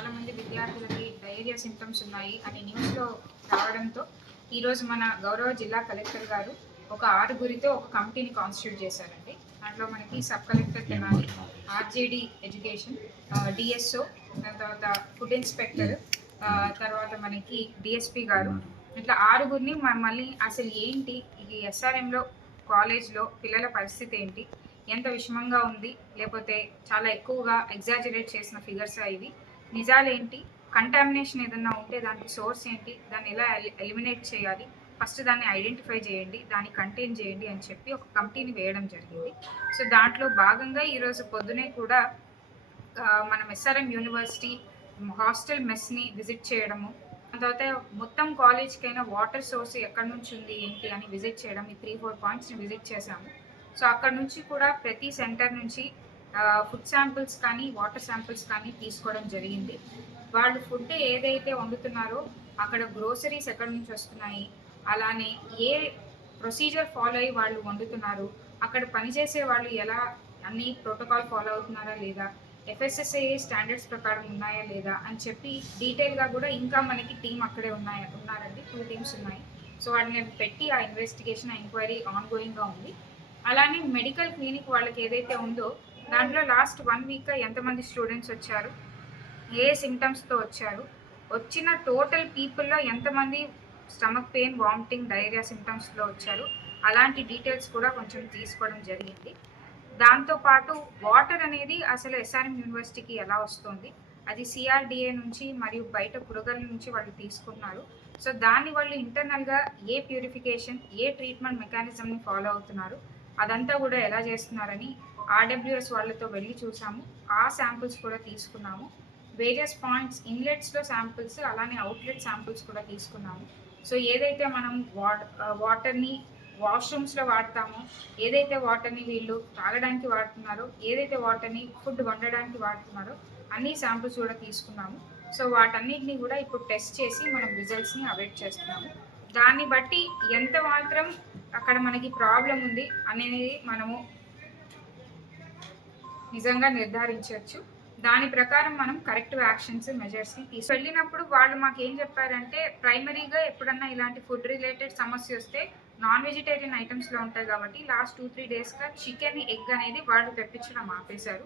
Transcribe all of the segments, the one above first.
చాలా మంది విద్యార్థులకి డయేరియా సింప్టమ్స్ ఉన్నాయి అని న్యూస్లో రావడంతో ఈరోజు మన గౌరవ జిల్లా కలెక్టర్ గారు ఒక 6గురితో ఒక కమిటీని కాన్స్టిట్యూట్ చేశారండి. దాంట్లో మనకి sub collector Tenali, RJD education, DSO, దాని తర్వాత ఫుడ్ ఇన్స్పెక్టర్, తర్వాత మనకి డిఎస్పి గారు, ఇట్లా 6గురిని మళ్ళీ అసలు ఏంటి ఈ ఎస్ఆర్ఎంలో కాలేజ్లో పిల్లల పరిస్థితి ఏంటి, ఎంత విషమంగా ఉంది, లేకపోతే చాలా ఎక్కువగా ఎగ్జాజరేట్ చేసిన ఫిగర్స్ ఇవి, నిజాలేంటి, కంటామినేషన్ ఏదన్నా ఉంటే దానికి సోర్స్ ఏంటి, దాన్ని ఎలా ఎలిమినేట్ చేయాలి, ఫస్ట్ దాన్ని ఐడెంటిఫై చేయండి, దాన్ని కంటైన్ చేయండి అని చెప్పి ఒక కమిటీని వేయడం జరిగింది. సో దాంట్లో భాగంగా ఈరోజు పొద్దునే కూడా మనం ఎస్ఆర్ఎం యూనివర్సిటీ హాస్టల్ మెస్ని విజిట్ చేయడము, తర్వాత మొత్తం కాలేజ్కైనా వాటర్ సోర్స్ ఎక్కడి నుంచి ఉంది ఏంటి అని విజిట్ చేయడం, ఈ 3-4 పాయింట్స్ని విజిట్ చేశాము. సో అక్కడ నుంచి కూడా ప్రతి సెంటర్ నుంచి ఫుడ్ శాంపిల్స్ కానీ వాటర్ శాంపిల్స్ కానీ తీసుకోవడం జరిగింది. వాళ్ళు ఫుడ్ ఏదైతే వండుతున్నారో అక్కడ గ్రోసరీస్ ఎక్కడి నుంచి వస్తున్నాయి, అలానే ఏ ప్రొసీజర్ ఫాలో అయ్యి వాళ్ళు వండుతున్నారు, అక్కడ పనిచేసే వాళ్ళు ఎలా అన్ని ప్రోటోకాల్ ఫాలో అవుతున్నారా లేదా, FSSAI స్టాండర్డ్స్ ప్రకారం ఉన్నాయా లేదా అని చెప్పి డీటెయిల్గా కూడా ఇంకా మనకి టీం అక్కడే ఉన్నారండి. 2 టీమ్స్ ఉన్నాయి. సో వాళ్ళని పెట్టి ఆ ఇన్వెస్టిగేషన్, ఎంక్వైరీ ఆన్గోయింగ్గా ఉంది. అలానే మెడికల్ క్లినిక్ వాళ్ళకి ఏదైతే ఉందో దాంట్లో లాస్ట్ 1 వీక్గా ఎంతమంది స్టూడెంట్స్ వచ్చారు, ఏ సిమ్టమ్స్తో వచ్చారు, వచ్చిన టోటల్ పీపుల్లో ఎంతమంది స్టమక్ పెయిన్, వామిటింగ్, డయేరియా సిమ్టమ్స్లో వచ్చారు, అలాంటి డీటెయిల్స్ కూడా కొంచెం తీసుకోవడం జరిగింది. దాంతోపాటు వాటర్ అనేది అసలు ఎస్ఆర్ఎం యూనివర్సిటీకి ఎలా వస్తుంది, అది CRDA నుంచి మరియు బయట కురగల నుంచి వాళ్ళు తీసుకున్నారు. సో దాన్ని వాళ్ళు ఇంటర్నల్గా ఏ ప్యూరిఫికేషన్, ఏ ట్రీట్మెంట్ మెకానిజంని ఫాలో అవుతున్నారు, అదంతా కూడా ఎలా చేస్తున్నారని RWS వాళ్ళతో వెళ్ళి చూసాము. ఆ శాంపిల్స్ కూడా తీసుకున్నాము. వేరియస్ పాయింట్స్, ఇన్లెట్స్లో శాంపిల్స్, అలానే అవుట్లెట్ శాంపిల్స్ కూడా తీసుకున్నాము. సో ఏదైతే మనం వాటర్ని వాష్రూమ్స్లో వాడతామో, ఏదైతే వాటర్ని వీళ్ళు తాగడానికి వాడుతున్నారో, ఏదైతే వాటర్ని ఫుడ్ వండడానికి వాడుతున్నారో అన్ని శాంపిల్స్ కూడా తీసుకున్నాము. సో వాటన్నిటిని కూడా ఇప్పుడు టెస్ట్ చేసి మనం రిజల్ట్స్ని అవైట్ చేస్తున్నాము. దాన్ని బట్టి ఎంత మాత్రం అక్కడ మనకి ప్రాబ్లం ఉంది అనేది మనము నిజంగా నిర్ధారించవచ్చు. దాని ప్రకారం మనం కరెక్టివ్ యాక్షన్స్, మెజర్స్ని వెళ్ళినప్పుడు వాళ్ళు మాకు ఏం చెప్పారంటే, ప్రైమరీగా ఎప్పుడన్నా ఇలాంటి ఫుడ్ రిలేటెడ్ సమస్య వస్తే నాన్ వెజిటేరియన్ ఐటమ్స్లో ఉంటాయి కాబట్టి లాస్ట్ 2-3 డేస్గా చికెన్, ఎగ్ అనేది వాళ్ళు తెప్పించడం ఆపేశారు.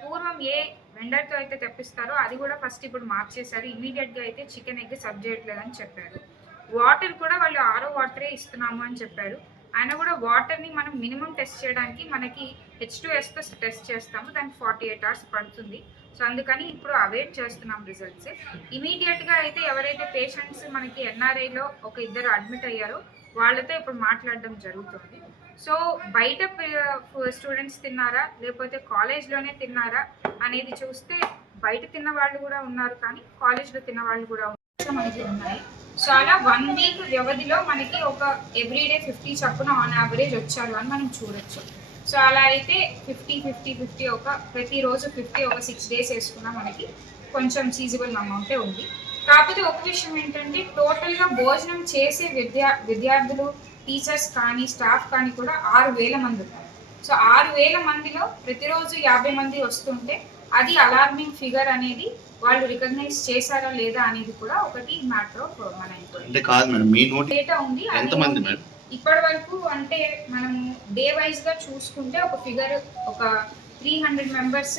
పూర్వం ఏ వెండర్తో అయితే తెప్పిస్తారో అది కూడా ఫస్ట్ ఇప్పుడు మార్చేశారు. ఇమీడియట్గా అయితే చికెన్, ఎగ్ సర్వ్ చేయట్లేదని చెప్పారు. వాటర్ కూడా వాళ్ళు RO వాటరే ఇస్తున్నాము అని చెప్పారు. అయినా కూడా వాటర్ని మనం మినిమం టెస్ట్ చేయడానికి మనకి H2Sతో టెస్ట్ చేస్తాము, దానికి 48 hours పడుతుంది. సో అందుకని ఇప్పుడు అవైట్ చేస్తున్నాం రిజల్ట్స్. ఇమీడియట్గా అయితే ఎవరైతే పేషెంట్స్ మనకి NRIలో ఒక 2 అడ్మిట్ అయ్యారో వాళ్ళతో ఇప్పుడు మాట్లాడడం జరుగుతుంది. సో బయట స్టూడెంట్స్ తిన్నారా లేకపోతే కాలేజ్లోనే తిన్నారా అనేది చూస్తే బయట తిన్న వాళ్ళు కూడా ఉన్నారు, కానీ కాలేజ్లో తిన్న వాళ్ళు కూడా మనకి ఉన్నాయి. సో అలా 1 వీక్ వ్యవధిలో మనకి ఒక ఎవ్రీడే 50 చొప్పున ఆన్ యావరేజ్ వచ్చారు అని మనం చూడొచ్చు. సో అలా అయితే 50 ఒక ప్రతిరోజు 50 ఒక 6 days వేసుకున్నా మనకి కొంచెం సీజబుల్ అమౌంటే ఉంది. కాకపోతే ఒక విషయం ఏంటంటే, టోటల్గా భోజనం చేసే విద్యార్థులు, టీచర్స్ కానీ స్టాఫ్ కానీ కూడా 6,000 మంది ఉన్నారు. సో 6,000 మందిలో ప్రతిరోజు 50 మంది వస్తుంటే అది అలార్మింగ్ ఫిగర్ అనేది వాళ్ళు రికగ్నైజ్ చేశారా లేదా అనేది కూడా ఒకటి మ్యాటర్ ఆఫ్ మన డేటా ఉంది. ఇప్పటి వరకు అంటే మనం డే వైజ్గా చూసుకుంటే ఒక ఫిగర్ ఒక 300 members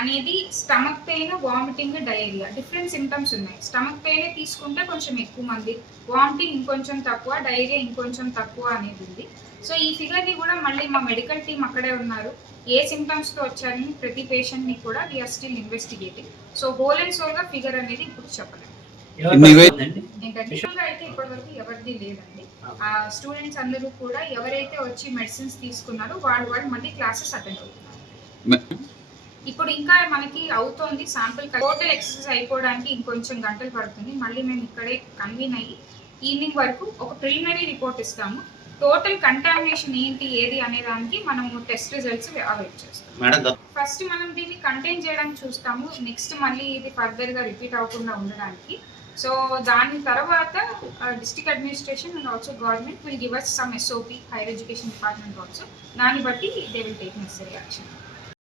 అనేది stomach pain, vomiting, diarrhoea different symptoms ఉన్నాయి. స్టమక్ పెయిన్ తీసుకుంటే కొంచెం ఎక్కువ మంది, వామిటింగ్ ఇంకొంచెం తక్కువ, డయేరియా ఇంకొంచెం తక్కువ అనేది ఉంది. సో ఈ ఫిగర్ని కూడా మళ్ళీ మా మెడికల్ టీం అక్కడే ఉన్నారు. ఏ సిమ్టమ్స్తో వచ్చారని ప్రతి పేషెంట్ని కూడా we're still investigating. So whole and సోల్గా ఫిగర్ అనేది ఇప్పుడు చెప్పలేము. ఏంటంటే అయితే ఇప్పటివరకు ఎవరిది లేదండి. స్టూడెంట్స్ అందరూ కూడా ఎవరైతే వచ్చి మెడిసిన్స్ తీసుకున్నారో వాళ్ళు మళ్ళీ క్లాసెస్ అటెండ్ అవుతున్నారు. ఇప్పుడు ఇంకా మనకి అవుతోంది శాంపుల్ టోటల్ ఎక్సర్సైజ్ అయిపోవడానికి ఇంకొంచెం గంటలు పడుతుంది. మళ్ళీ మేము ఇక్కడే కన్వీన్ అయ్యి ఈవినింగ్ వరకు ఒక ప్రిలిమినరీ రిపోర్ట్ ఇస్తాము. టోటల్ కంటామినేషన్ ఏంటి ఏది అనే దానికి మనము టెస్ట్ రిజల్ట్స్ అవైట్ చేస్తాం. ఫస్ట్ మనం దీన్ని కంటైన్ చేయడానికి చూస్తాము. నెక్స్ట్ మళ్ళీ ఇది ఫర్దర్గా రిపీట్ అవ్వకుండా ఉండడానికి. సో దాని తర్వాత district administration and also government will give us some SOP, higher education department also. దాన్ని బట్టి they will take necessary action.